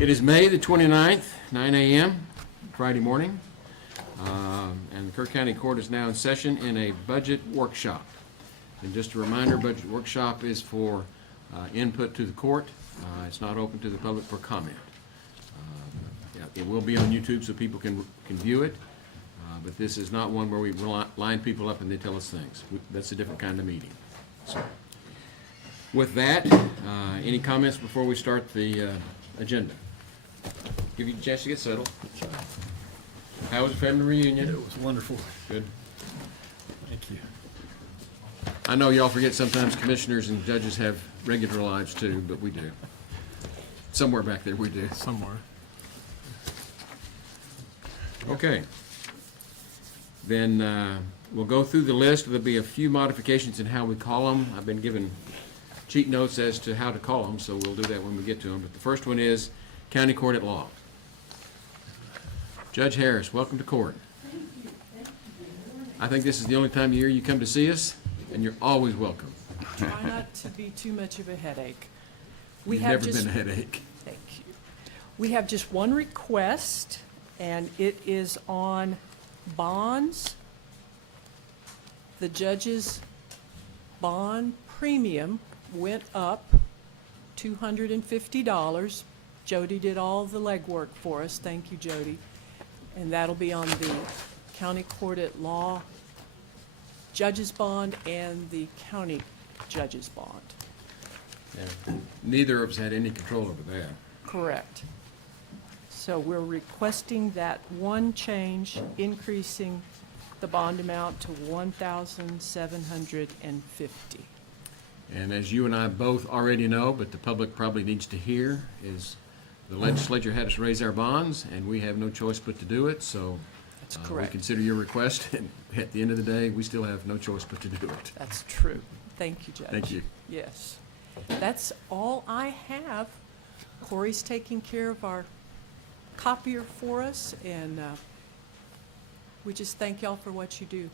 It is May the 29th, 9 a.m., Friday morning, and the Kerr County Court is now in session in a budget workshop. And just a reminder, budget workshop is for input to the court. It's not open to the public for comment. It will be on YouTube so people can view it, but this is not one where we line people up and they tell us things. That's a different kind of meeting. So, with that, any comments before we start the agenda? Give you a chance to get settled. How was the family reunion? It was wonderful. Good. Thank you. I know y'all forget sometimes commissioners and judges have regular lives too, but we do. Somewhere back there we do. Somewhere. Okay. Then we'll go through the list. There'll be a few modifications in how we call them. I've been given cheat notes as to how to call them, so we'll do that when we get to them. But the first one is County Court at Law. Judge Harris, welcome to court. Thank you. Thank you. I think this is the only time of year you come to see us, and you're always welcome. Try not to be too much of a headache. You've never been a headache. Thank you. We have just one request, and it is on bonds. The judge's bond premium went up $250. Jody did all the legwork for us. Thank you, Jody. And that'll be on the County Court at Law judge's bond and the county judge's bond. Yeah. Neither of us had any control over that. Correct. So we're requesting that one change, increasing the bond amount to $1,750. And as you and I both already know, but the public probably needs to hear, is the legislature had us raise our bonds, and we have no choice but to do it, so That's we correct. consider your request, and at the end of the day, we still have no choice but to do it. That's true. Thank you, Judge. Thank you. Yes. That's all I have. Corey's taking care of our copier for us, and we just thank y'all for what you do.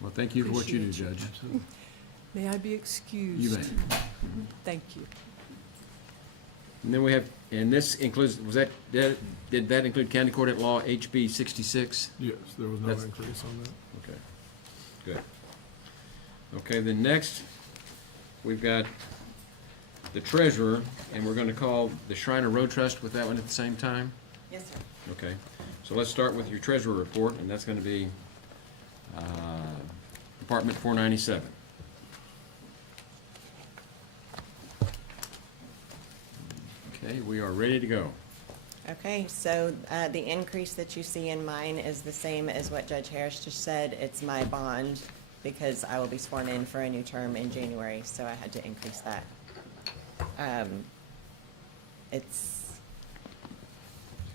Well, thank you for what you do, Appreciate you. Judge. Absolutely. May I be excused? You may. Thank you. And then we have, and this includes, did that include County Court at Law HB 66? Yes, there was no That's- increase on that. Okay, good. Okay, then next, we've got the treasurer, and we're gonna call the Shriner Road Trust with that one at the same time? Yes, sir. Okay, so let's start with your treasurer report, and that's gonna be Department 497. Okay, we are ready to go. Okay, so the increase that you see in mine is the same as what Judge Harris just said. It's my bond because I will be sworn in for a new term in January, so I had to increase that.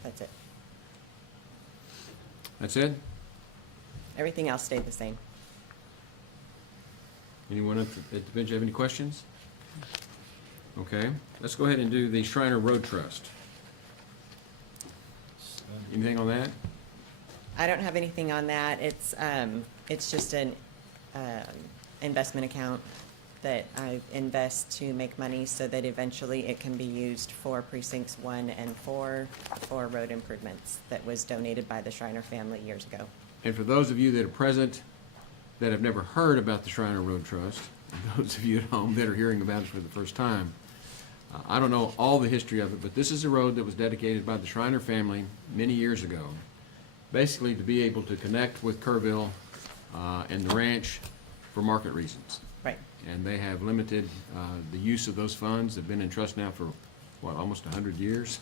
That's it. That's it? Everything else stayed the same. Anyone at the bench have any questions? Okay, let's go ahead and do the Shriner Road Trust. Anything on that? I don't have anything on that. It's just an investment account that I invest to make money so that eventually it can be used for precincts 1 and 4 for road improvements that was donated by the Shriner family years ago. And for those of you that are present that have never heard about the Shriner Road Trust, and those of you at home that are hearing about it for the first time, I don't know all the history of it, but this is a road that was dedicated by the Shriner family many years ago, basically to be able to connect with Kerrville and the ranch for market reasons. Right. And they have limited the use of those funds. They've been in trust now for, what, almost 100 years?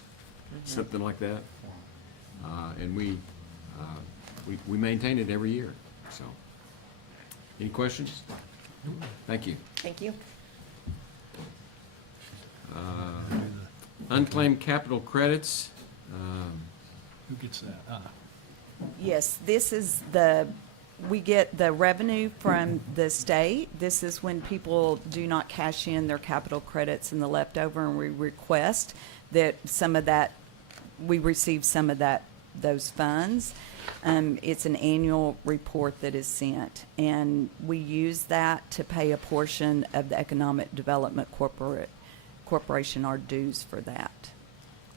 Something like that. And we maintain it every year, so. Any questions? Thank you. Thank you. Unclaimed capital credits. Who gets that? Yes, this is we get the revenue from the state. This is when people do not cash in their capital credits and the leftover, and we request that we receive some of those funds. It's an annual report that is sent, and we use that to pay a portion of the Economic Development Corporation our dues for that.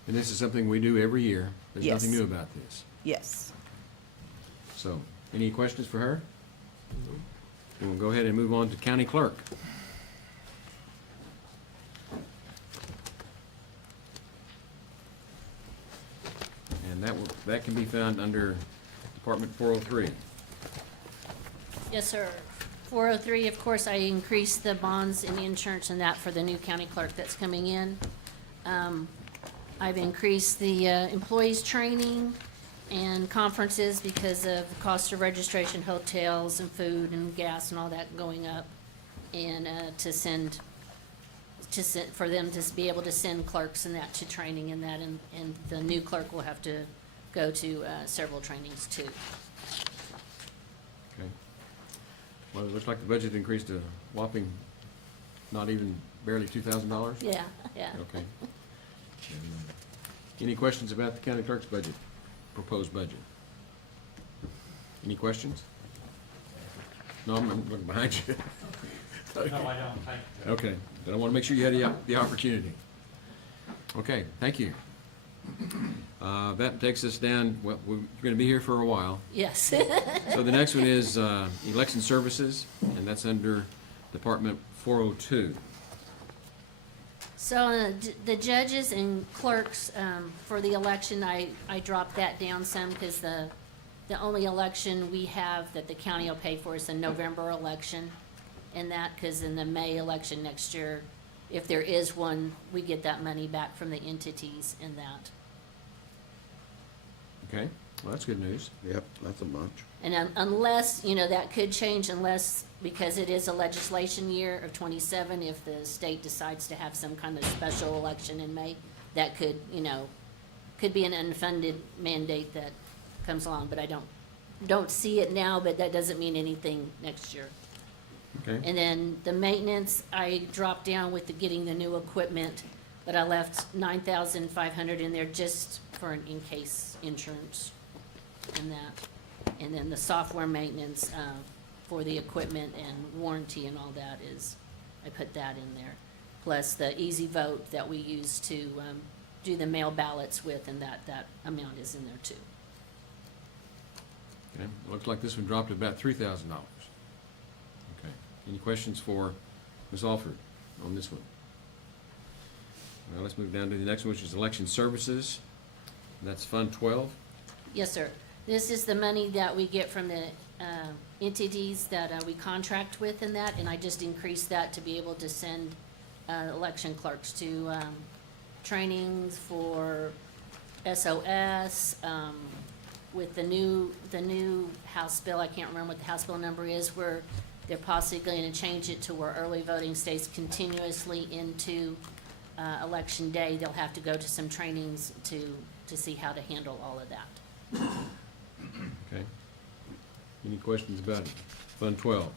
And this is something we do every year. There's Yes. nothing new about this. Yes. So, any questions for her? We'll go ahead and move on to county clerk. And that can be found under Department 403. Yes, sir. 403, of course, I increased the bonds and the insurance and that for the new county clerk that's coming in. I've increased the employees' training and conferences because of the cost of registration, hotels and food and gas and all that going up. And for them to be able to send clerks and that to training and that, and the new clerk will have to go to several trainings too. Okay. Well, it looks like the budget increased a whopping, not even barely $2,000? Yeah, yeah. Okay. Any questions about the county clerk's budget, proposed budget? Any questions? No, I'm looking behind you. No, I don't, thank you. Okay, then I want to make sure you had the opportunity. Okay, thank you. That takes us down, well, we're going to be here for a while. Yes. So the next one is election services, and that's under Department 402. So the judges and clerks for the election, I dropped that down some because the only election we have that the county will pay for is the November election. And that, because in the May election next year, if there is one, we get that money back from the entities in that. Okay, well, that's good news. Yep, that's a bunch. And unless, that could change unless, because it is a legislation year of 27, if the state decides to have some kind of special election in May, that could be an unfunded mandate that comes along, but I don't see it now, but that doesn't mean anything next year. Okay, And then the maintenance, I dropped down with getting the new equipment, but I left 9,500 in there just for an in-case insurance and that. And then the software maintenance, for the equipment and warranty and all that I put that in there. Plus the Easy Vote that we use to, do the mail ballots with, and that amount is in there too. okay, looks like this one dropped to about $3,000. Okay, any questions for Ms. Alford on this one? Well, let's move down to the next one, which is election services. That's Fund 12. Yes, sir. This is the money that we get from the entities that we contract with in that, and I just increased that to be able to send election clerks to trainings for SOS, with the new House bill. I can't remember what the House bill number is, where they're possibly going to change it to where early voting stays continuously into election day. They'll have to go to some trainings to see how to handle all of that. Okay. Any questions about Fund 12?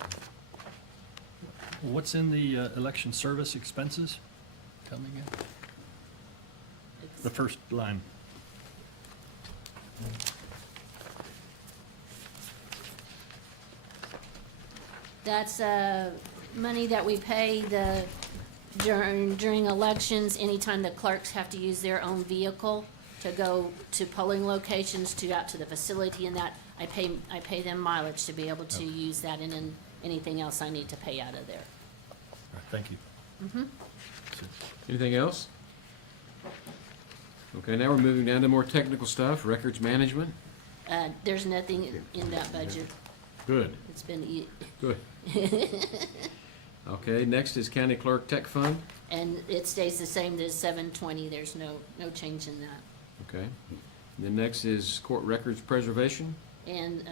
What's in the election service expenses? Tell me again. The first line. That's money that we pay during elections, anytime the clerks have to use their own vehicle to go to polling locations, out to the facility and that, I pay them mileage to be able to use that, and then anything else I need to pay out of there. All right, thank you. Anything else? Okay, now we're moving down to more technical stuff, records management. There's nothing in that budget. Good, It's been, good. Okay, next is County Clerk Tech Fund. and it stays the same as 720. There's no change in that. Okay. And then next is Court Records Preservation. And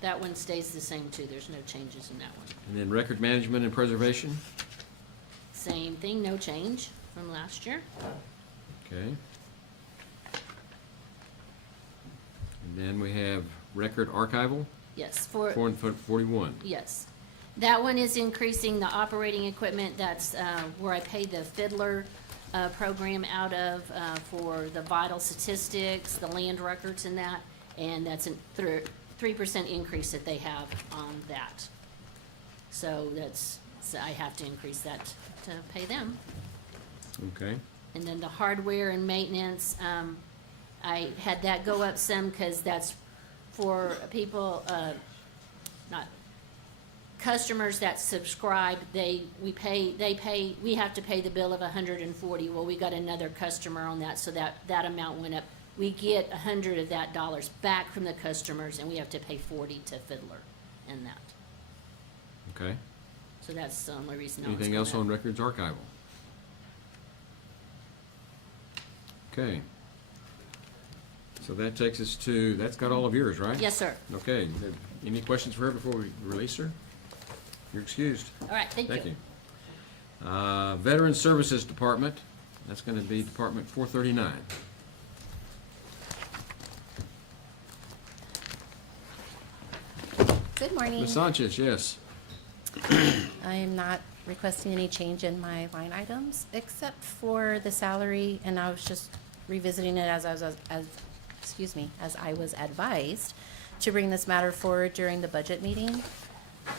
that one stays the same too. There's no changes in that one. And then Record Management and Preservation. Same thing, no change from last year. Okay. And then we have Record Archival, Yes, 41. yes. That one is increasing the operating equipment. That's where I pay the Fiddler program out of for the vital statistics, the land records and that. And that's a 3% increase that they have on that. So I have to increase that to pay them. Okay. And then the hardware and maintenance, I had that go up some because that's for people, not, customers that subscribe, we have to pay the bill of $140. Well, we got another customer on that, so that amount went up. We get $100 of that dollars back from the customers, and we have to pay $40 to Fiddler in that. Okay. So that's the only reason. Now it's Anything going else up. on records archival? Okay. So that takes us to, that's got all of yours, right? Yes, sir. Okay. Any questions for her before we release her? You're excused. All right, thank you. Thank you. Veteran Services Department, that's gonna be Department 439. Good morning. Ms. Sanchez, yes. I am not requesting any change in my line items, except for the salary, and I was just revisiting it as I was advised to bring this matter forward during the budget meeting.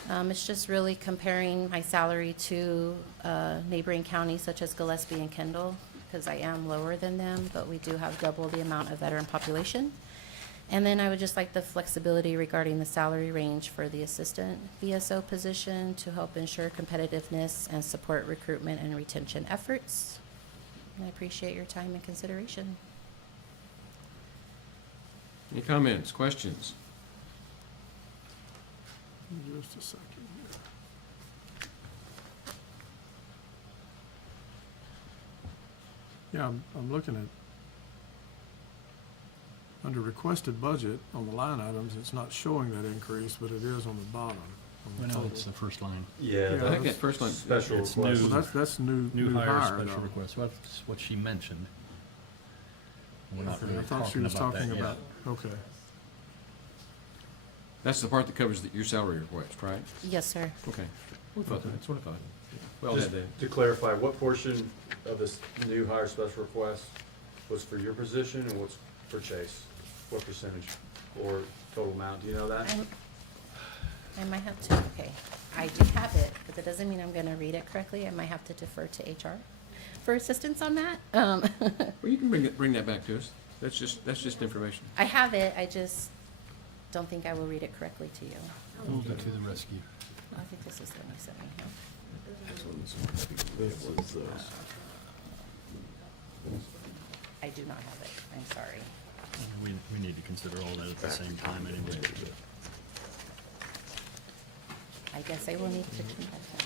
It's just really comparing my salary to neighboring counties such as Gillespie and Kendall, because I am lower than them, but we do have double the amount of veteran population. And then I would just like the flexibility regarding the salary range for the assistant VSO position to help ensure competitiveness and support recruitment and retention efforts. And I appreciate your time and consideration. Any comments, questions? Just a second here. Yeah, I'm looking at, under requested budget on the line items, it's not showing that increase, but it is on the bottom. On the Well, no, total. it's the first line. Yeah, Yeah, I think that's that first line, special It's request. new. Well, that's new hire, Special though. request, that's what she mentioned. We're not Okay, really I thought she talking was about that talking yet. about, okay. that's the part that covers your salary request, right? Yes, sir. Okay. That's what I thought. Well, Just that, to clarify, what portion of this new hire special request was for your position and what's for Chase? What percentage or total amount, do you know that? I might have to, okay, I do have it, but that doesn't mean I'm gonna read it correctly. I might have to defer to HR for assistance on that. well, you can bring that back to us. That's just information. I have it, I just don't think I will read it correctly to you. Hold it to the rescue. I think this is the one you sent me here. I do not have it, I'm sorry. We need to consider all that at the same time anyway. I guess I will need to change that.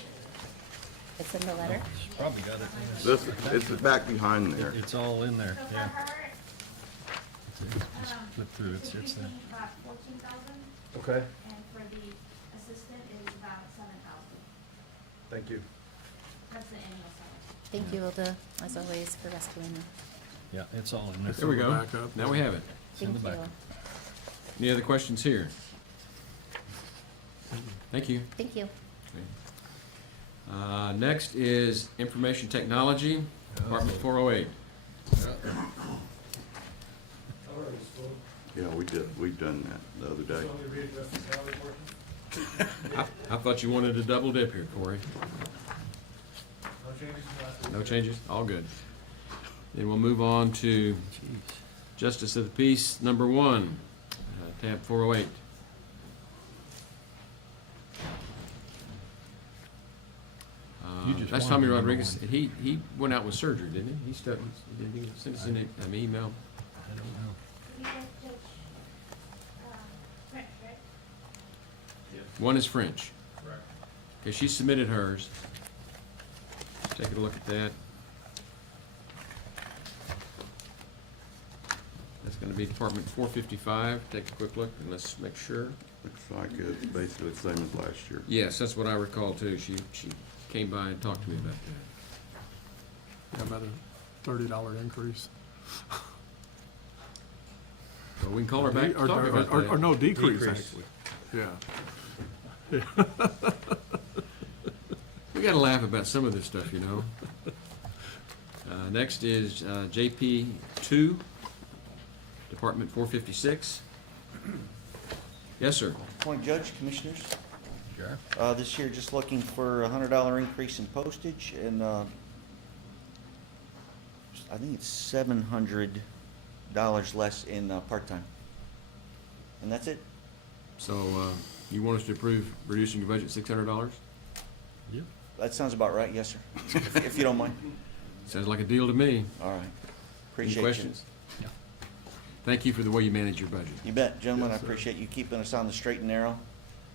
It's in the letter? She's probably got it. This, it's back behind there. It's all in there, So for yeah. her, Just flip through, it's she's there. thinking about 14,000, Okay, and for the assistant is about 7,000. thank you. That's the annual salary. Thank you, Hilda, as always, for rescuing me. Yeah, it's all in there. There we go. Back up. Now we have it. in Thank the you. back. Any other questions here? Thank you. Thank you. Next is Information Technology, Department 408. Yeah, we've done that the other day. I thought you wanted to double dip here, Corey. No changes? All good. Then we'll move on to Jeez. Justice of the Peace, number 1, tab 408. You just That's wanted Tommy the number Rodriguez. one. He went out with surgery, didn't he? He sent us an email. I don't know. You guys judge, French, right? One is French. Okay, she submitted hers. Take a look at that. That's gonna be Department 455. Take a quick look and let's make sure. Looks like it's basically the same as last year. Yes, that's what I recall too. She came by and talked to me about that. Yeah, about a $30 increase. Well, we can call her back to Or- talk about that. Or no, decrease, Decrease. actually. Yeah. We gotta laugh about some of this stuff, you know. Next is JP 2, Department 456. Yes, sir. Morning, Judge, Commissioners. Sure. This year, just looking for a $100 increase in postage and just I think it's $700 less in part-time. And that's it. So, you want us to approve reducing your budget $600? Yep. That sounds about right, yes, sir. If you don't mind. Sounds like a deal to me. All right. Any Appreciate you. questions? Thank you for the way you manage your budget. You bet, gentlemen. I Yes, sir. appreciate you keeping us on the straight and narrow.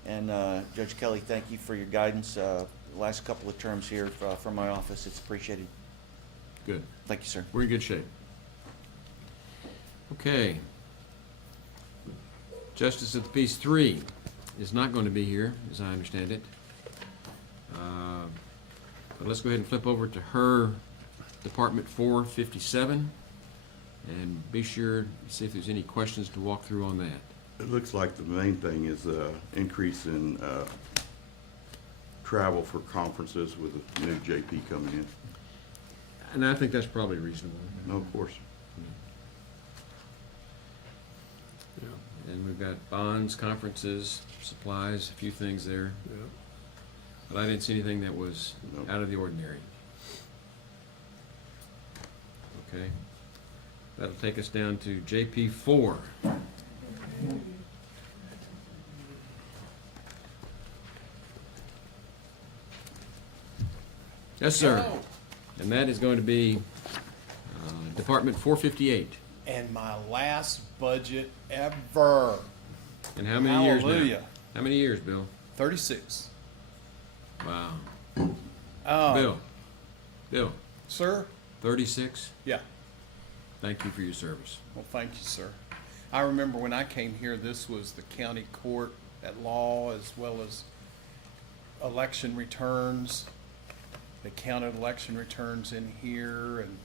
And Judge Kelly, thank you for your guidance the last couple of terms here from my office. It's appreciated. Good. Thank you, sir. We're in good shape. Okay. Justice of the Peace 3 is not going to be here, as I understand it. But let's go ahead and flip over to her Department 457 and be sure to see if there's any questions to walk through on that. It looks like the main thing is increase in travel for conferences with the new JP coming in. And I think that's probably reasonable. No, of course. Yeah, And we've got bonds, conferences, supplies, a few things there. yeah. But I didn't see anything that was Nope. out of the ordinary. Okay. That'll take us down to JP 4. Yes, sir. And that is going to be Department 458. And my last budget ever. And how many years now? Hallelujah. How many years, Bill? 36. Wow. Um, Bill, Sir? 36? Yeah. Thank you for your service. Well, thank you, sir. I remember when I came here, this was the county court at law as well as election returns. They counted election returns in here and,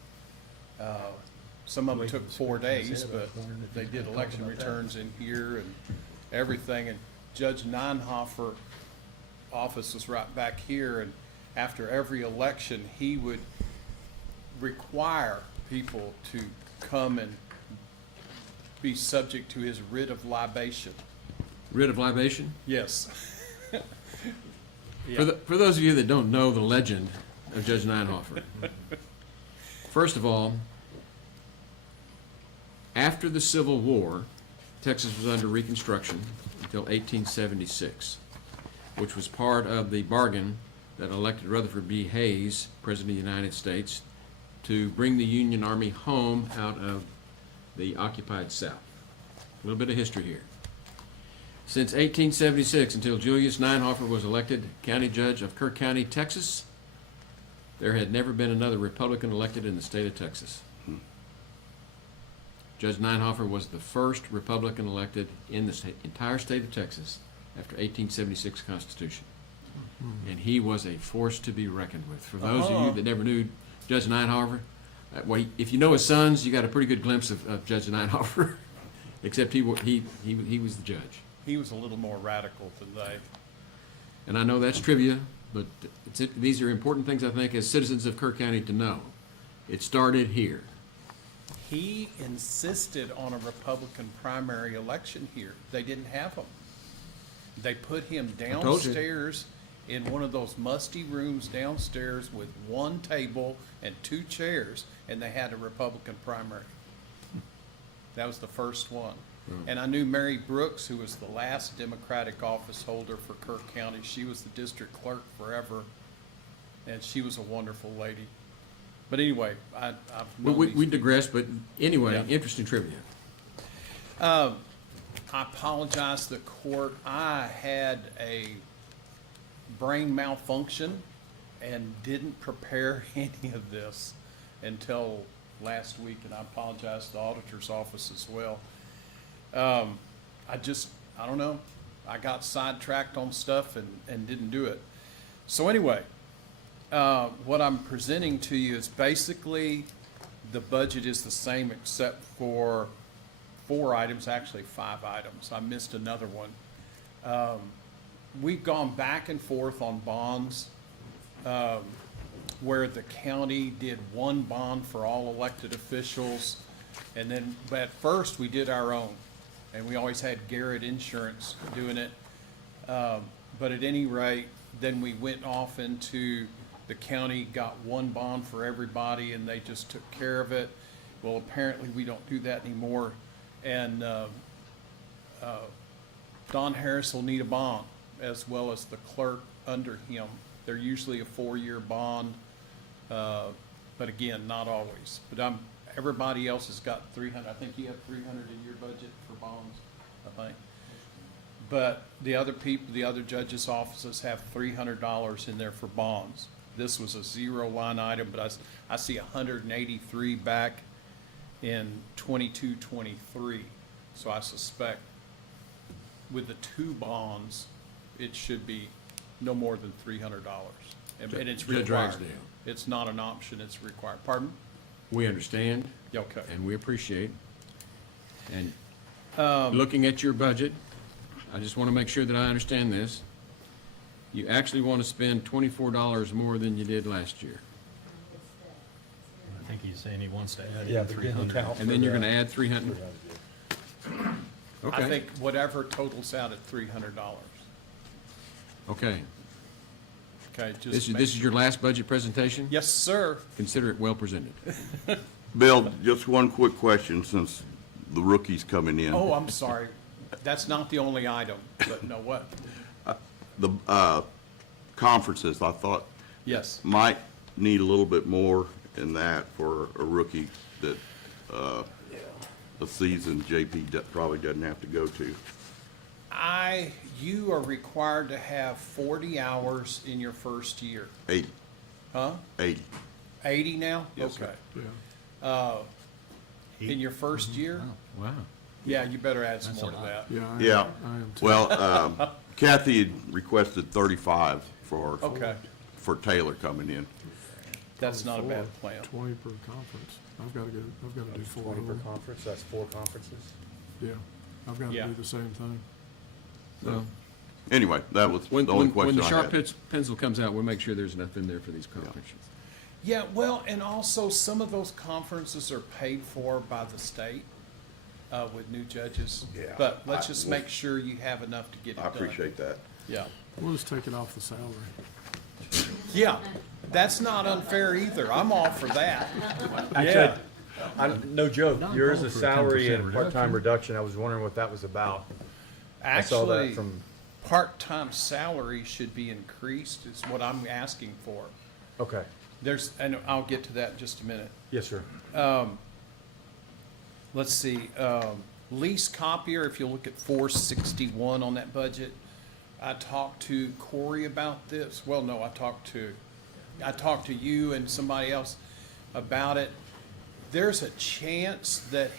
some of them took 4 days, but they did election returns in here and everything. And Judge Neinhofer office was right back here, and after every election, he would require people to come and be subject to his writ of libation. Writ of libation? Yes. For those of you that don't know the legend of Judge Neinhofer, first of all, after the Civil War, Texas was under Reconstruction until 1876, which was part of the bargain that elected Rutherford B. Hayes, President of the United States, to bring the Union Army home out of the occupied South. A little bit of history here. Since 1876, until Julius Neinhofer was elected county judge of Kerr County, Texas, there had never been another Republican elected in the state of Texas. Judge Neinhofer was the first Republican elected in the entire state of Texas after 1876 Constitution. And he was a force to be reckoned with. For those of you that never knew Judge Neinhofer, if you know his sons, you got a pretty good glimpse of Judge Neinhofer, except he was the judge. He was a little more radical than they. And I know that's trivia, but these are important things, I think, as citizens of Kerr County to know. It started here. He insisted on a Republican primary election here. They didn't have him. They put him told you. downstairs in one of those musty rooms downstairs with one table and 2 chairs, and they had a Republican primary. That was the first one. And I knew Mary Brooks, who was the last Democratic office holder for Kerr County. She was the district clerk forever, and she was a wonderful lady. But anyway, I've known We these digress, but anyway, Yeah. interesting trivia. I apologize to the court. I had a brain malfunction and didn't prepare any of this until last week, and I apologize to the auditor's office as well. I don't know. I got sidetracked on stuff and didn't do it. So anyway, what I'm presenting to you is basically the budget is the same except for 4 items, actually 5 items. I missed another one. We've gone back and forth on bonds, where the county did one bond for all elected officials. And then, but at first, we did our own. And we always had Garrett Insurance doing it. But at any rate, then we went off into the county got one bond for everybody and they just took care of it. Well, apparently we don't do that anymore. And Don Harris will need a bond as well as the clerk under him. They're usually a 4-year bond, but again, not always. But everybody else has got 300, I think you have 300 in your budget for bonds, I think. But the other people, the other judges' offices have $300 in there for bonds. This was a 0 line item, but I see 183 back in 22-23. So I suspect with the 2 bonds, it should be no more than $300. And it's Judge required. Ragsdale. It's not an option, it's required. Pardon? We understand. Okay. And we appreciate. And looking at your budget, I just want to make sure that I understand this. You actually want to spend $24 more than you did last year. I think he's saying he wants to add Yeah, in the 300. account. And then you're going to add 300? I Okay, think whatever totals out at $300. okay. Okay, just This make is your last budget presentation? Yes, sir. Consider it well presented. Bill, just one quick question since the rookie's coming in. Oh, I'm sorry. That's not the only item, but no, what? The conferences, I thought, Yes. might need a little bit more in that for a rookie that a seasoned JP probably doesn't have to go to. You are required to have 40 hours in your first year. 80, Huh? 80. 80 now? Yes, sir. Okay. Yeah, In your first year? Wow. Yeah, you better add some That's more a to lot. that. Yeah. I am too. Well, Kathy had requested 35 for Okay, Taylor coming in. that's not a bad plan. 20 per conference. I've got to do 4 20 of per them. conference, that's 4 conferences. Yeah, I've got to Yeah. do the same thing. Well, Anyway, that was the when only when question the I sharp had. pencil comes out, we'll make sure there's enough in there for these conferences. Yeah, well, and also some of those conferences are paid for by the state with new judges. Yeah, But let's just make sure you have enough to get it I done. appreciate that. Yeah. We'll just take it off the salary. Yeah, that's not unfair either. I'm all for that. Actually, no joke, Not yours called is for a salary 10% and part-time reduction, I was wondering what that was about. I saw that Actually, from, part-time salary should be increased is what I'm asking for. okay, And I'll get to that in just a minute. yes, sir. Let's see, lease copier, if you look at 461 on that budget, I talked to Corey about this. Well, no, I talked to you and somebody else about it. There's a chance that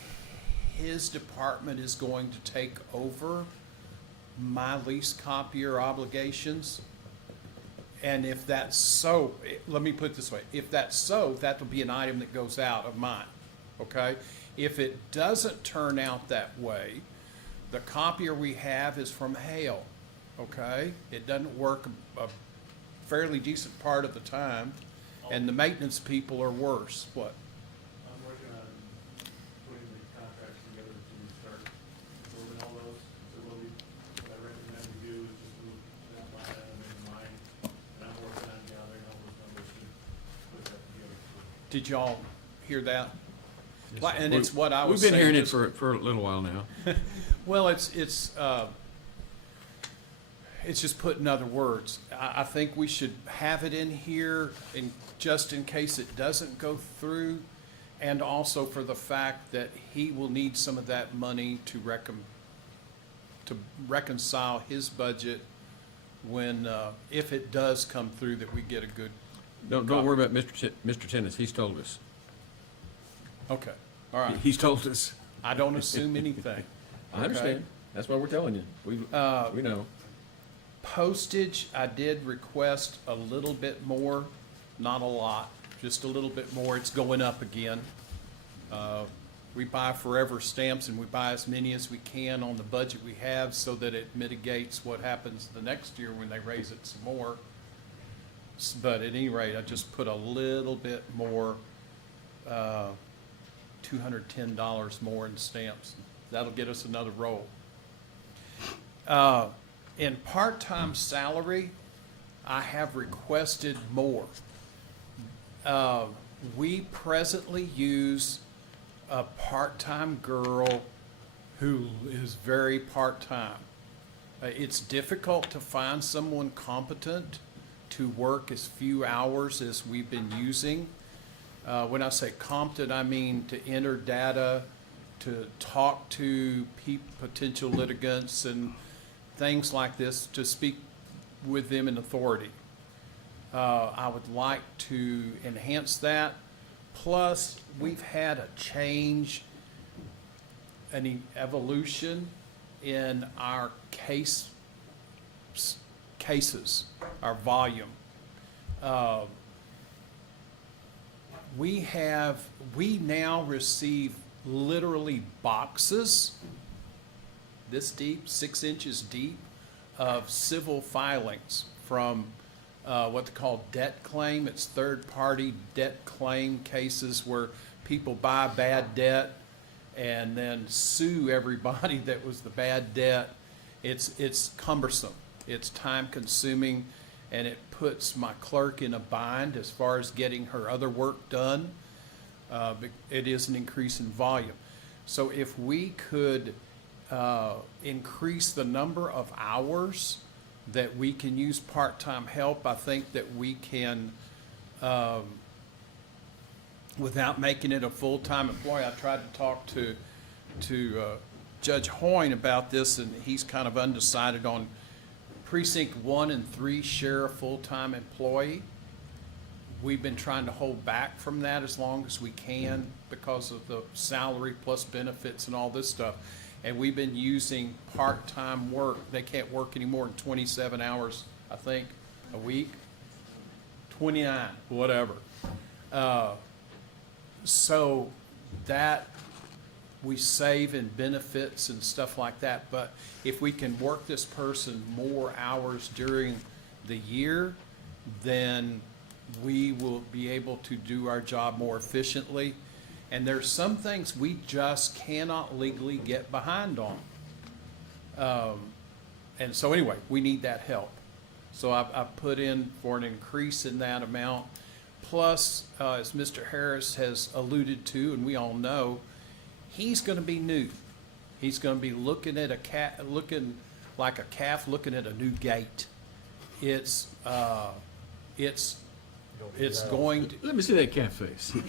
his department is going to take over my lease copier obligations. And if that's so, let me put it this way, if that's so, that'll be an item that goes out of mine, okay? If it doesn't turn out that way, the copier we have is from Hale, okay? It doesn't work a fairly decent part of the time, and the maintenance people are worse. What? I'm working on putting the contracts together to start moving all those. So what I recommend we do is just move that line item in line. And I'm working on gathering all those numbers to put that together. Did y'all hear that? And it's what I was We've been saying. hearing it is- for a little while now. Well, it's just put in other words. I think we should have it in here and just in case it doesn't go through. And also for the fact that he will need some of that money to reconcile his budget when, if it does come through, that we get a good. Don't worry about Mr. Tennis, he's told us. Okay, all right. He's told us. I don't assume anything. I understand. Okay. That's why we're telling you. We know. Postage, I did request a little bit more, not a lot, just a little bit more. It's going up again. We buy forever stamps and we buy as many as we can on the budget we have so that it mitigates what happens the next year when they raise it some more. But at any rate, I just put a little bit more, $210 more in stamps. That'll get us another roll. In part-time salary, I have requested more. We presently use a part-time girl who is very part-time. It's difficult to find someone competent to work as few hours as we've been using. When I say competent, I mean to enter data, to talk to potential litigants and things like this, to speak with them in authority. I would like to enhance that. Plus, we've had a change, an evolution in our cases, our volume. We now receive literally boxes this deep, 6 inches deep, of civil filings from what they call debt claim. It's third-party debt claim cases where people buy bad debt and then sue everybody that was the bad debt. It's cumbersome. It's time-consuming, and it puts my clerk in a bind as far as getting her other work done. It is an increase in volume. So if we could increase the number of hours that we can use part-time help, I think that we can, without making it a full-time employee. I tried to talk to Judge Hoyne about this, and he's kind of undecided on precinct 1 and 3 share a full-time employee. We've been trying to hold back from that as long as we can because of the salary plus benefits and all this stuff. And we've been using part-time work. They can't work any more than 27 hours, I think, a week. 29, whatever. So that we save in benefits and stuff like that. But if we can work this person more hours during the year, then we will be able to do our job more efficiently. And there's some things we just cannot legally get behind on. And so anyway, we need that help. So I've put in for an increase in that amount. Plus, as Mr. Harris has alluded to, and we all know, he's going to be new. He's going to be looking at looking like a calf looking at a new gate. It's going to. Let me see that cat face. Did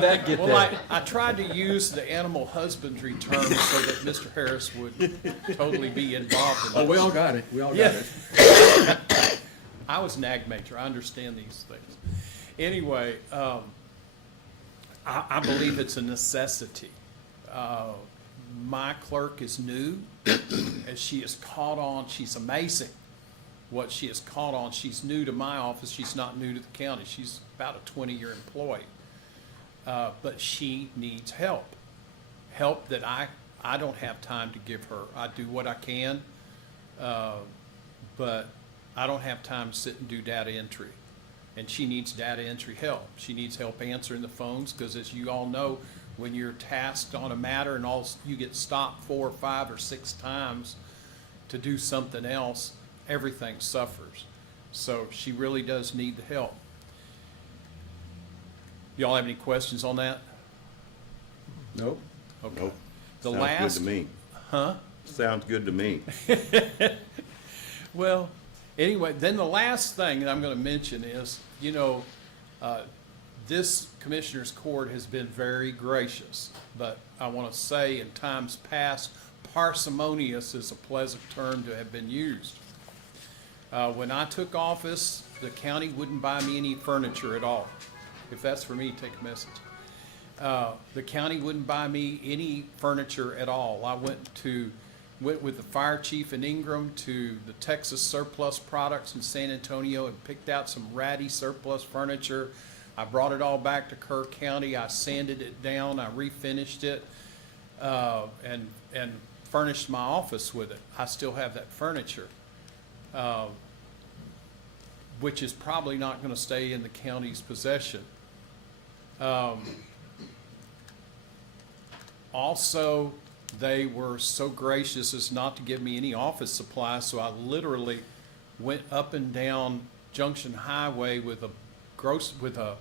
that get Well, there? I tried to use the animal husbandry term so that Mr. Harris would totally be involved in this. Oh, we all got it. We all got Yeah. it. I was an ag major. I understand these things. Anyway, I believe it's a necessity. My clerk is new, and she is caught on. She's amazing what she has caught on. She's new to my office. She's not new to the county. She's about a 20-year employee. But she needs help. Help that I don't have time to give her. I do what I can, but I don't have time to sit and do data entry. And she needs data entry help. She needs help answering the phones, because as you all know, when you're tasked on a matter and you get stopped 4 or 5 or 6 times to do something else, everything suffers. So she really does need the help. Y'all have any questions on that? Nope. Okay. Nope. The Sounds last, good to me. huh? Sounds good to me. Well, anyway, then the last thing that I'm going to mention is, this Commissioners Court has been very gracious, but I want to say in times past, parsimonious is a pleasant term to have been used. When I took office, the county wouldn't buy me any furniture at all. If that's for me, take a message. The county wouldn't buy me any furniture at all. I went with the fire chief in Ingram to the Texas Surplus Products in San Antonio and picked out some ratty surplus furniture. I brought it all back to Kerr County. I sanded it down. I refinished it and furnished my office with it. I still have that furniture, which is probably not going to stay in the county's possession. Also, they were so gracious as not to give me any office supplies, so I literally went up and down Junction Highway with a with a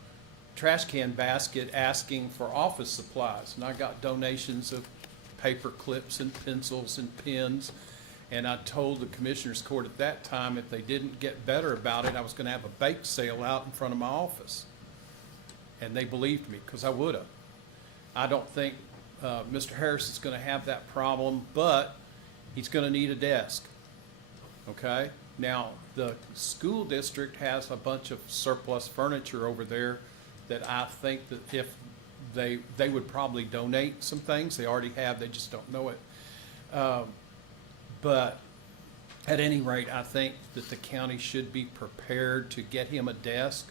trash can basket asking for office supplies. And I got donations of paper clips and pencils and pens. And I told the Commissioners Court at that time, if they didn't get better about it, I was gonna have a bake sale out in front of my office. And they believed me, because I would have. I don't think Mr. Harris is gonna have that problem, but he's gonna need a desk, okay? Now, the school district has a bunch of surplus furniture over there that I think that if they would probably donate some things. They already have, they just don't know it. But at any rate, I think that the county should be prepared to get him a desk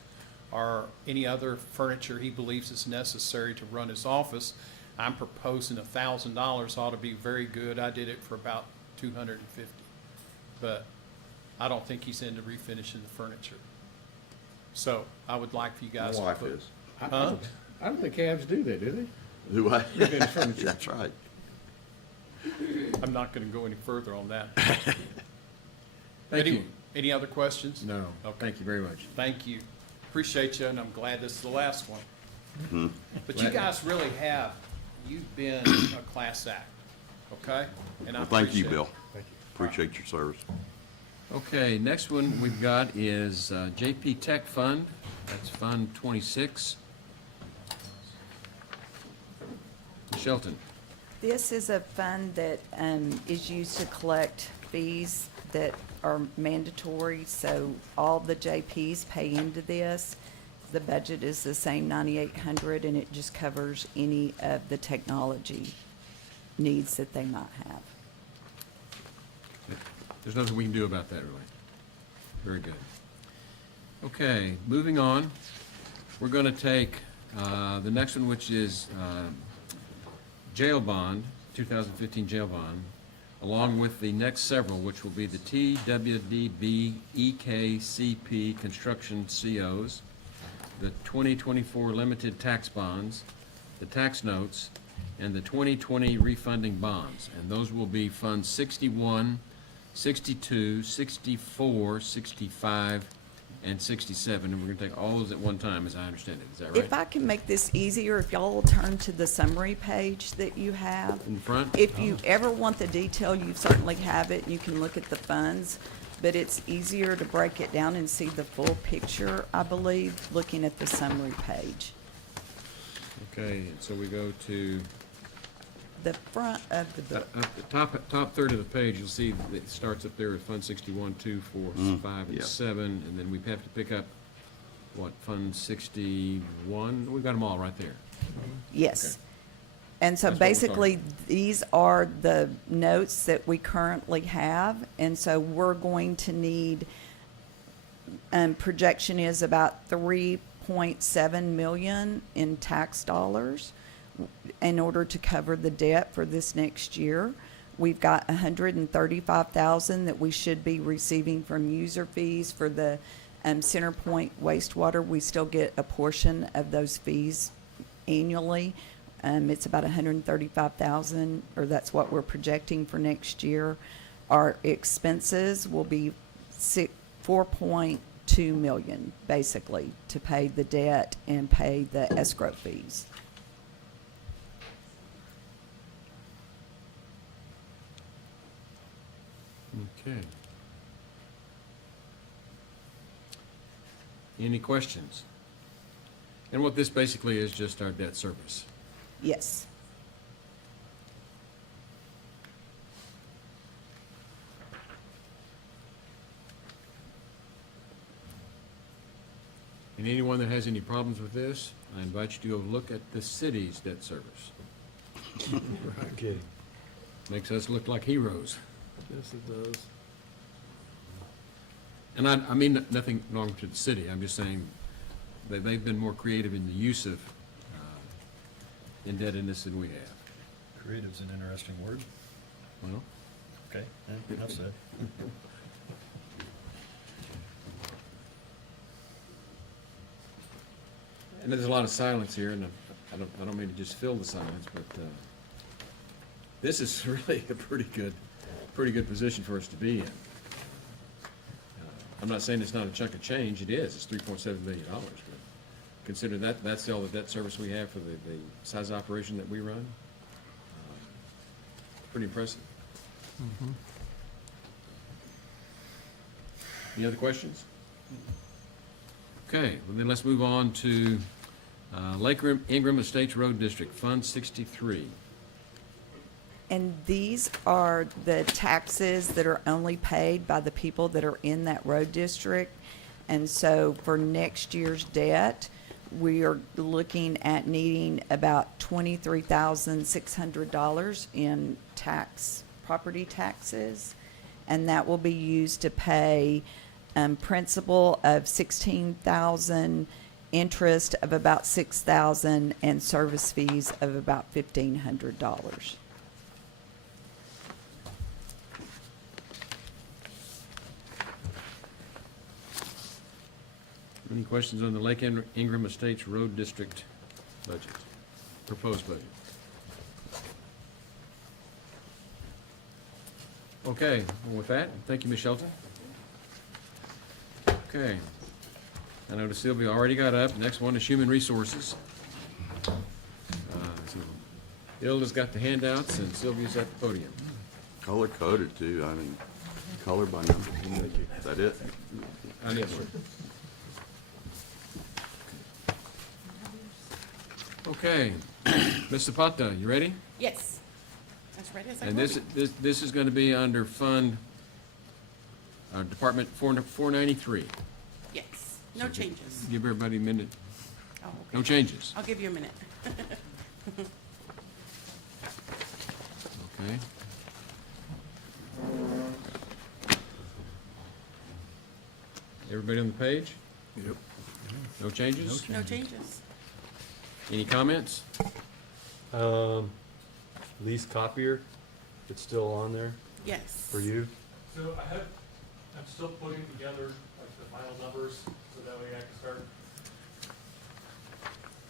or any other furniture he believes is necessary to run his office. I'm proposing $1,000 ought to be very good. I did it for about $250. But I don't think he's into refinishing the furniture. So I would like for you guys to My wife put. is. Huh? I don't think cabs do that, do they? Do I? Refinish furniture. That's right. I'm not gonna go any further on that. Thank you. Any other questions? No, Okay. thank you very much. Thank you. Appreciate you, and I'm glad this is the last one. Mm-hmm. But you guys really have, you've been a class act, okay? And I Well, thank you, appreciate it. Bill. Appreciate your service. Okay, next one we've got is JP Tech Fund. That's Fund 26. Shelton. This is a fund that is used to collect fees that are mandatory, so all the JPs pay into this. The budget is the same 9,800, and it just covers any of the technology needs that they might have. There's nothing we can do about that, really. Very good. Okay, moving on. We're going to take the next one, which is jail bond, 2015 jail bond, along with the next several, which will be the TWDB EKCP construction COs, the 2024 limited tax bonds, the tax notes, and the 2020 refunding bonds. And those will be Funds 61, 62, 64, 65, and 67. And we're going to take all those at one time, as I understand it. Is that right? If I can make this easier, if y'all will turn to the summary page that you have. In front? If you ever want the detail, you certainly have it, and you can look at the funds, but it's easier to break it down and see the full picture, I believe, looking at the summary page. Okay, so we go to The front of the book. the top third of the page. You'll see that it starts up there with Fund 61, 2, 4, 5, and yeah. 7, and then we have to pick up, what, Fund 61? We've got them all right there. Yes. Okay. And so That's what we're basically, these are the notes that we currently have, and so we're going to need, projection is about 3.7 million in tax dollars in order to cover the debt for this next year. We've got 135,000 that we should be receiving from user fees for the Center Point wastewater. We still get a portion of those fees annually. It's about 135,000, or that's what we're projecting for next year. Our expenses will be 4.2 million, basically, to pay the debt and pay the escrow fees. Okay. Any questions? And what this basically is, just our debt service. Yes. And anyone that has any problems with this, I invite you to go look at the city's debt service. Okay. Makes us look like heroes. Yes, it does. And I mean nothing wrong to the city. I'm just saying that they've been more creative in the use of indebtedness than we have. Creative's an interesting word. Well, Okay, enough said. and there's a lot of silence here, and I don't mean to just fill the silence, but this is really a pretty good position for us to be in. I'm not saying it's not a chunk of change. It is. It's $3.7 million, but consider that's all the debt service we have for the size operation that we run. Pretty impressive. Any other questions? Okay, well then let's move on to Lake Ingram Estates Road District, Fund 63. And these are the taxes that are only paid by the people that are in that road district. And so for next year's debt, we are looking at needing about $23,600 in property taxes. And that will be used to pay principal of $16,000, interest of about $6,000, and service fees of about $1,500. Any questions on the Lake Ingram Estates Road District budget, proposed budget? Okay, well, with that, thank you, Ms. Shelton. Okay. I noticed Sylvia already got up. Next one is Human Resources. So Hilda's got the handouts and Sylvia's at the podium. Color coded too, I mean, color by number. Is that it? Yes, sir. Okay, Ms. Zapata, you ready? Yes. As ready as I And will be. this is gonna be under Fund, Department 493. Yes. No changes. Give everybody a minute. Oh, okay. No changes. I'll give you a minute. Okay. Everybody on the page? Yep. No changes? No changes. Any comments? Lease copier, it's still on there Yes. for you? So I'm still putting together like the final numbers, so that way I can start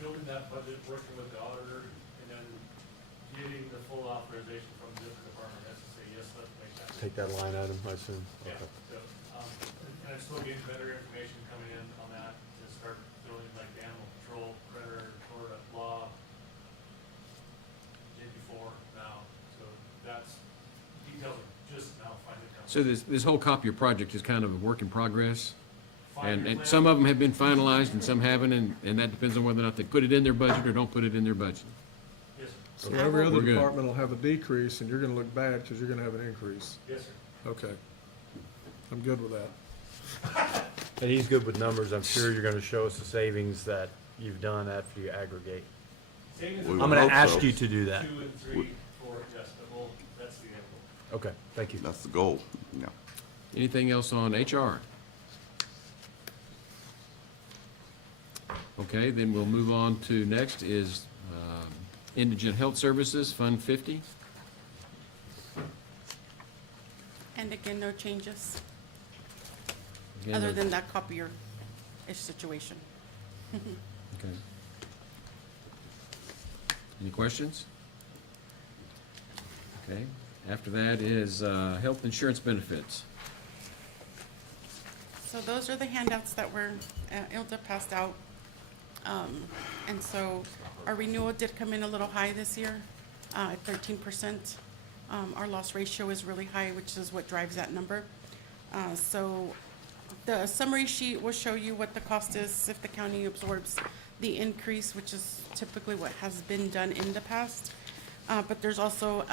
building that budget, working with the auditor, and then getting the full authorization from the different department heads to say, yes, let's make that. Take that line item, I assume? Yeah, Okay. so, and I'm still getting better information coming in on that, to start building like the animal control, predator, Florida law, JP4 now, so that's, details are just now finally coming. So this whole copier project is kind of a work in progress? And Five-year plan. some of them have been finalized and some haven't, and that depends on whether or not they put it in their budget or don't put it in their budget. Yes, sir. So every other We're good. department will have a decrease, and you're gonna look bad because you're gonna have an increase. Yes, sir. Okay. I'm good with that. And he's good with numbers, I'm sure you're gonna show us the savings that you've done after you aggregate. Savings We are would I'm gonna hope ask so. you to do that. 2 and 3, 4, yes, but that's the end goal. Okay, thank you. That's the goal, yeah. Anything else on HR? Okay, then we'll move on to next is Indigent Health Services, Fund 50. And again, no changes, Again, other no- than that copier-ish situation. Okay. Any questions? Okay, after that is health insurance benefits. So those are the handouts that were, ILTA passed out. And so our renewal did come in a little high this year, at 13%. Our loss ratio is really high, which is what drives that number. So the summary sheet will show you what the cost is if the county absorbs the increase, which is typically what has been done in the past. But there's also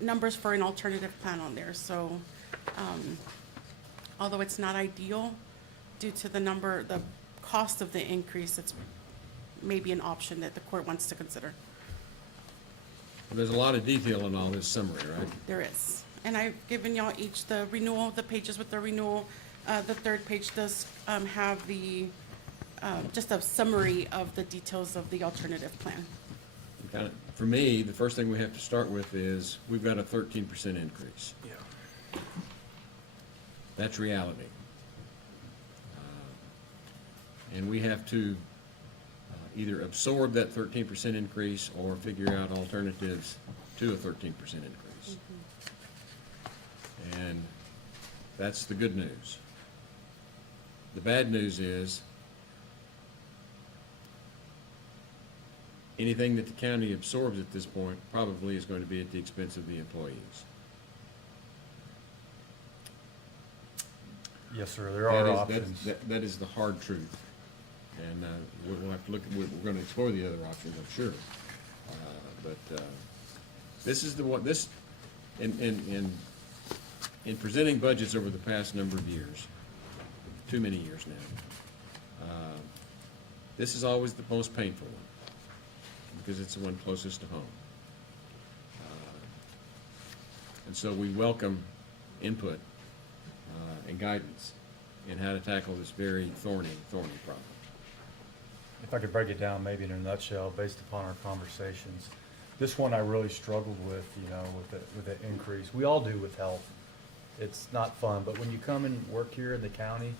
numbers for an alternative plan on there. So although it's not ideal due to the cost of the increase, it's maybe an option that the court wants to consider. There's a lot of detail in all this summary, right? There is. And I've given y'all each the renewal, the pages with the renewal. The third page does have the, just a summary of the details of the alternative plan. For me, the first thing we have to start with is, we've got a 13% increase. Yeah. That's reality. And we have to either absorb that 13% increase or figure out alternatives to a 13% increase. And that's the good news. The bad news is, anything that the county absorbs at this point probably is going to be at the expense of the employees. Yes, sir, there are options. That is the hard truth. And we'll have to look, we're going to explore the other options, I'm sure. But this is the one, this, in presenting budgets over the past number of years, too many years now, this is always the most painful one, because it's the one closest to home. And so we welcome input and guidance in how to tackle this very thorny problem. If I could break it down maybe in a nutshell, based upon our conversations, this one I really struggled with, you know, with the increase. We all do with health. It's not fun, but when you come and work here in the county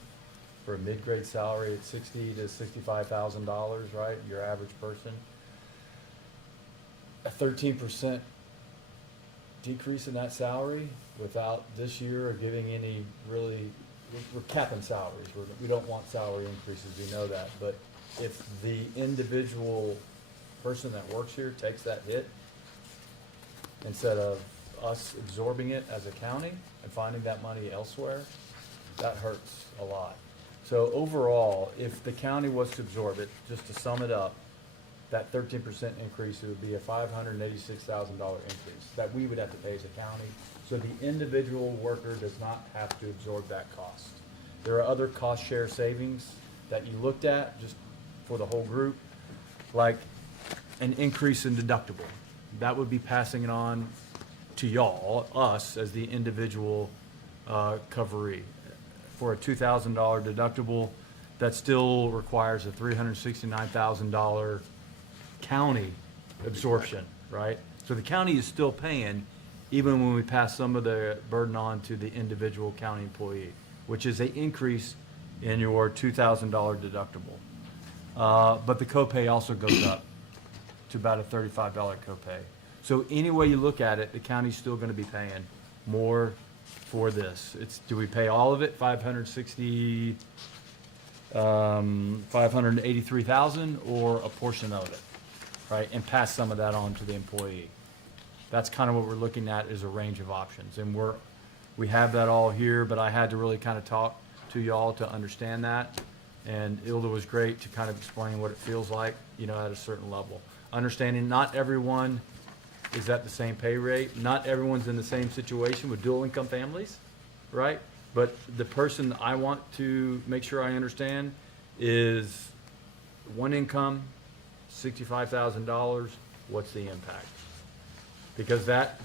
for a mid-grade salary at $60,000 to $65,000, right, your average person, a 13% decrease in that salary without this year or giving any really, we're capping salaries. We don't want salary increases, we know that, but if the individual person that works here takes that hit, instead of us absorbing it as a county and finding that money elsewhere, that hurts a lot. So overall, if the county was to absorb it, just to sum it up, that 13% increase, it would be a $586,000 increase that we would have to pay as a county. So the individual worker does not have to absorb that cost. There are other cost share savings that you looked at just for the whole group, like an increase in deductible. That would be passing it on to y'all, us, as the individual coveree. For a $2,000 deductible, that still requires a $369,000 county absorption, right? So the county is still paying, even when we pass some of the burden on to the individual county employee, which is an increase in your $2,000 deductible. But the copay also goes up to about a $35 copay. So any way you look at it, the county's still gonna be paying more for this. Do we pay all of it, 583,000, or a portion of it, right? And pass some of that on to the employee. That's kind of what we're looking at, is a range of options. And we have that all here, but I had to really kind of talk to y'all to understand that. And Ilda was great to kind of explain what it feels like, you know, at a certain level. Understanding not everyone is at the same pay rate. Not everyone's in the same situation with dual income families, right? But the person I want to make sure I understand is one income, $65,000, what's the impact? Because that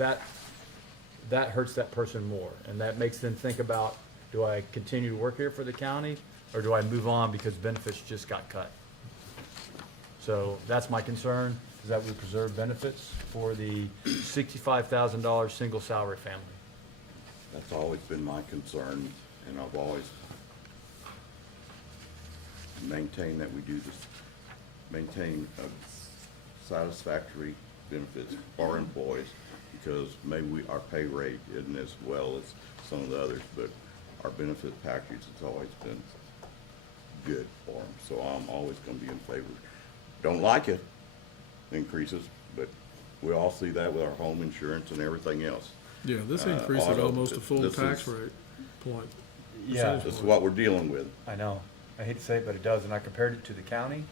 hurts that person more, and that makes them think about, do I continue to work here for the county, or do I move on because benefits just got cut? So that's my concern, is that we preserve benefits for the $65,000 single salary family. That's always been my concern, and I've always maintained that we do this, maintain a satisfactory benefits for our employees, because maybe our pay rate isn't as well as some of the others, but our benefit package has always been good for them. So I'm always gonna be in favor. Don't like it, increases, but we all see that with our home insurance and everything else. Yeah, this increased at auto, almost a full this tax is- rate point. Yeah. This is what we're dealing with. I know. I hate to say it, but it does. And I compared it to the county.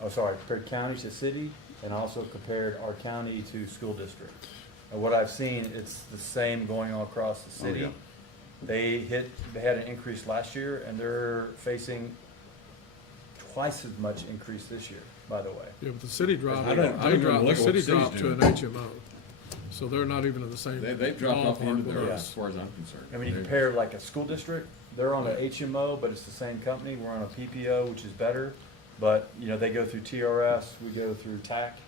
Oh, sorry, I compared county to city, and also compared our county to school district. And what I've seen, it's the same going all across the city. yeah. They had an increase last year, and they're facing twice as much increase this year, by the way. Yeah, but the city dropped, I don't the look at city what the dropped to city's an HMO. So they're not even in the same They've dropped off the end of ballpark there, with as us. far as I'm concerned. I mean, you compare like a school district, they're on an HMO, but it's the same company. We're on a PPO, which is better. But, you know, they go through TRS, we go through TAC,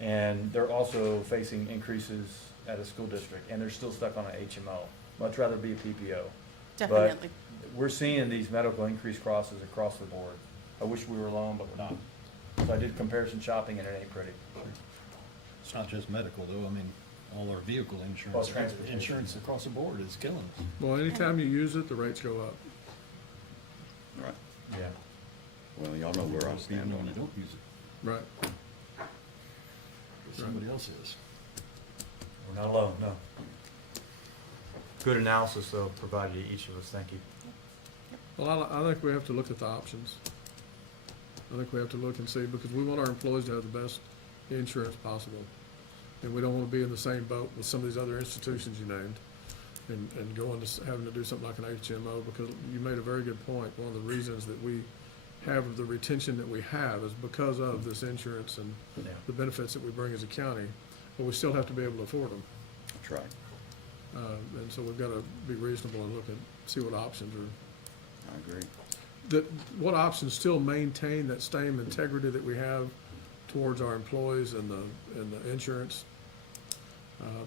and they're also facing increases at a school district, and they're still stuck on an HMO. Much rather be a PPO. Definitely. But we're seeing these medical increase crosses across the board. I wish we were alone, but we're not. So I did comparison shopping, and it ain't pretty. It's not just medical though, I mean, all our vehicle Well, insurance, transportation. insurance across the board is killing us. Well, anytime you use it, the rates go up. Right. Yeah. Well, y'all know where I stand Even on when it. you don't use it. Right. But somebody else is. We're not alone, no. Good analysis, though, provided to each of us. Thank you. Well, I think we have to look at the options. I think we have to look and see, because we want our employees to have the best insurance possible. And we don't want to be in the same boat with some of these other institutions you named and go into having to do something like an HMO, because you made a very good point. One of the reasons that we have the retention that we have is because of this insurance and Yeah. the benefits that we bring as a county, but we still have to be able to afford them. That's right. And so we've got to be reasonable and look and see what options are. I agree. What options still maintain that same integrity that we have towards our employees and the insurance,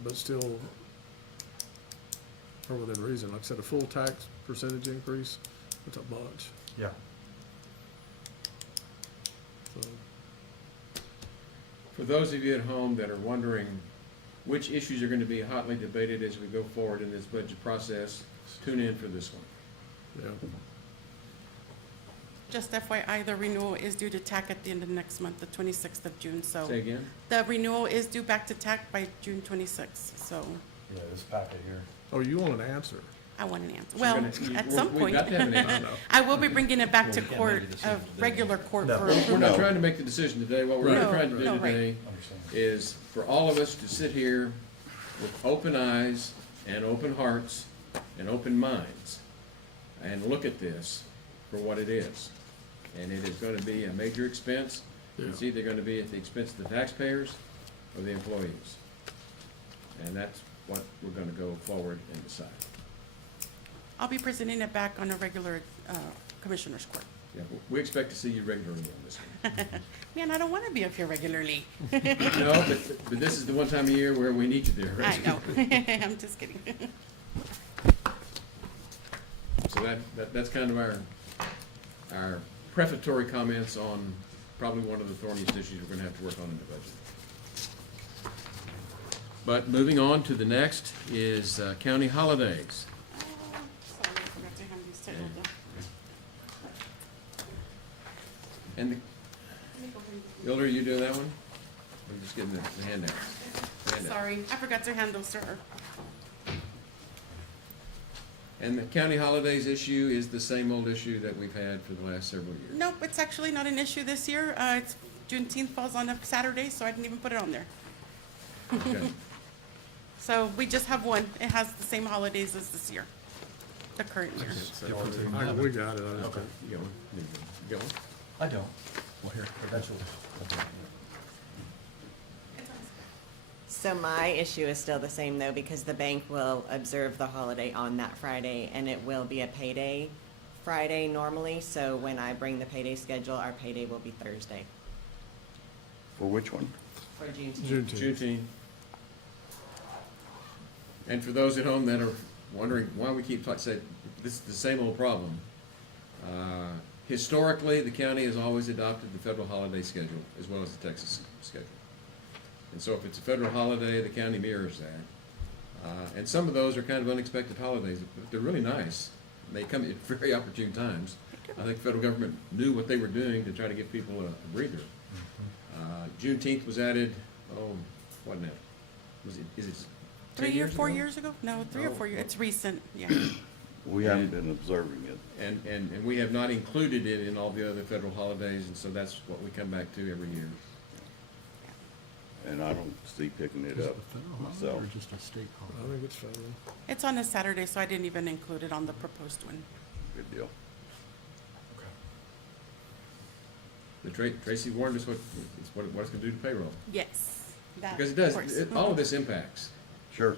but still are within reason. Like I said, a full tax percentage increase, that's a bunch. Yeah. So, For those of you at home that are wondering which issues are going to be hotly debated as we go forward in this budget process, tune in for this one. yeah. Just FYI, the renewal is due to TAC at the end of next month, the 26th of June, so. Say again? The renewal is due back to TAC by June 26th, so Yeah, this packet here. Oh, you want an answer? I want an answer. You're Well, gonna- at we're- some we've point. got to have an answer. I will be bringing it back to Well, we can't court, make a decision today. regular court No. for We're approval. not trying to make the decision today. What we're really No, trying to do no, right. today Understand. is for all of us to sit here with open eyes and open hearts and open minds and look at this for what it is. And it is going to be a major expense. It's either going to be at the expense of the taxpayers or the employees. And that's what we're going to go forward and decide. I'll be presenting it back on a regular commissioner's court. Yeah, we expect to see you regularly on this one. Man, I don't want to be up here regularly. No, but this is the one time of year where we need you there. I know. I'm just kidding. So that's kind of our prefatory comments on probably one of the thorniest issues we're gonna have to work on in the budget. But moving on to the next is county holidays. Sorry, I forgot to hand these to Hilda. And Hilda, are you doing that one? I'm just getting the handouts. Handouts. Sorry, I forgot to hand those to her. And the county holidays issue is the same old issue that we've had for the last several years. Nope, it's actually not an issue this year. It's Juneteenth falls on a Saturday, so I didn't even put it on there. Okay. So we just have one. It has the same holidays as this year, the current year. We got it. I just Okay, you got one? You got one? I don't. Well, here, eventually. So my issue is still the same though, because the bank will observe the holiday on that Friday, and it will be a payday Friday normally, so when I bring the payday schedule, our payday will be Thursday For which one? for Juneteenth. Juneteenth. Juneteenth. And for those at home that are wondering why we keep saying, this is the same old problem. Historically, the county has always adopted the federal holiday schedule as well as the Texas schedule. And so if it's a federal holiday, the county mirrors that. And some of those are kind of unexpected holidays, but they're really nice. They come at very opportune times. I think the federal government knew what they were doing to try to give people a breather. Juneteenth was added, wasn't it? Is it 10 3 or years 4 ago? years ago? No, 3 or 4 years. It's recent, yeah. We haven't been observing it. And we have not included it in all the other federal holidays, and so that's what we come back to every year. And I don't see picking it up myself. Or just a state I holiday? think it's federal. It's on a Saturday, so I didn't even include it on the proposed one. Good deal. The Tracy warned us what it's gonna do to payroll. Yes. that, Because it does, of course. all of this impacts. Sure.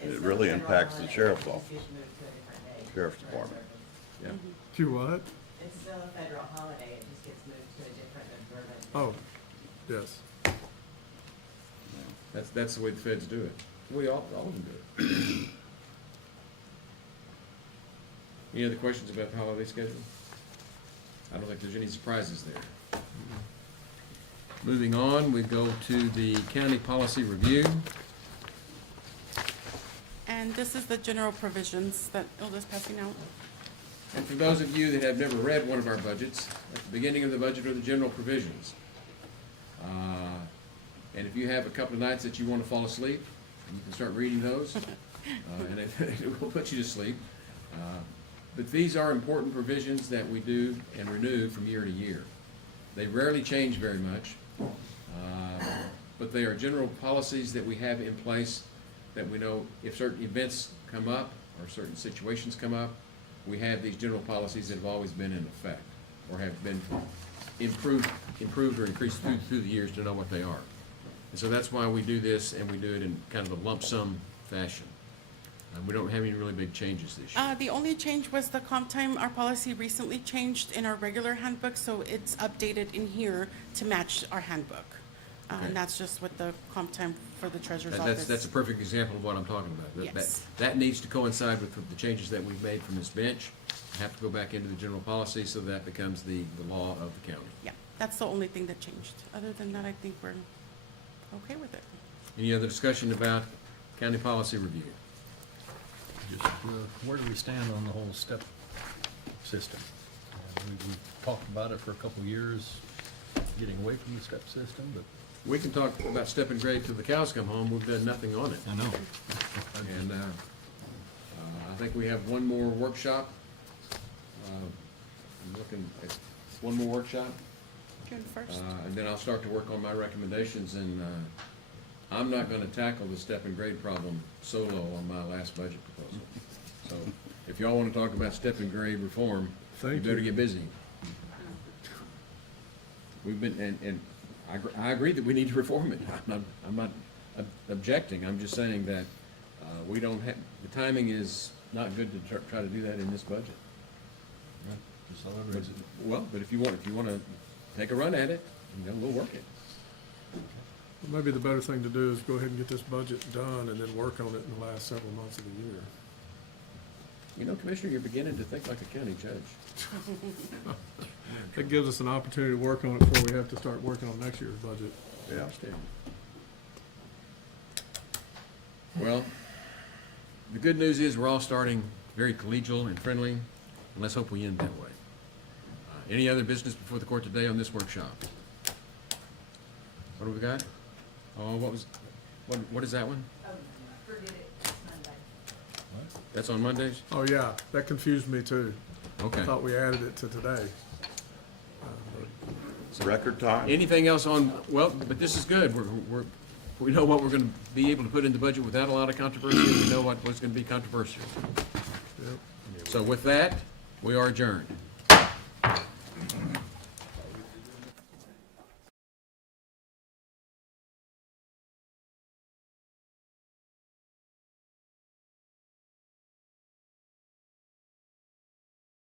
It's It still a really federal impacts the holiday, sheriff's it office, just gets moved to a different day. sheriff's department. Yeah. You what? It's still a federal holiday, it just gets moved to a different observance. Oh, yes. That's the way the feds do it. We all of them do it. Any other questions about the holiday schedule? I don't think there's any surprises there. Moving on, we go to the county policy review. And this is the general provisions that Ilda's passing out. And for those of you that have never read one of our budgets, at the beginning of the budget are the general provisions. And if you have a couple of nights that you want to fall asleep, you can start reading those, and it will put you to sleep. But these are important provisions that we do and renew from year to year. They rarely change very much, but they are general policies that we have in place that we know if certain events come up or certain situations come up, we have these general policies that have always been in effect or have been improved or increased through the years to know what they are. And so that's why we do this, and we do it in kind of a lump sum fashion. We don't have any really big changes this year. The only change was the comp time. Our policy recently changed in our regular handbook, so it's updated in here to match our handbook. Okay. And that's just with the comp time for the treasurer's office. That's a perfect example of what I'm talking about. Yes. That needs to coincide with the changes that we've made from this bench. Have to go back into the general policy, so that becomes the law of the county. Yeah, that's the only thing that changed. Other than that, I think we're okay with it. Any other discussion about county policy review? Just, where do we stand on the whole step system? We've talked about it for a couple of years, getting away from the step system, but. We can talk about step and grade till the cows come home. We've done nothing on it. I know. And I think we have one more workshop. I'm looking at one more workshop. June 1st. And then I'll start to work on my recommendations, and I'm not gonna tackle the step and grade problem solo on my last budget proposal. So if y'all wanna talk about step and grade reform, you Thank better you. get busy. We've been, and I agree that we need to reform it. I'm not objecting, I'm just saying that we don't have, the timing is not good to try to do that in this budget. But- Well, but if you wanna take a run at it, we'll work it. Maybe the better thing to do is go ahead and get this budget done and then work on it in the last several months of the year. Commissioner, you're beginning to think like a county judge. That gives us an opportunity to work on it before we have to start working on next year's budget. I understand. Well, the good news is we're all starting very collegial and friendly, and let's hope we end that way. Any other business before the court today on this workshop? What do we got? Oh, what is that one? Forget it, it's Monday. That's on Mondays? Oh, yeah, that confused me too. Okay. I thought we added it to today. Record time? Anything else on, well, but this is good. We know what we're gonna be able to put in the budget without a lot of controversy. We know what's gonna be controversial. Yep. So with that, we are adjourned.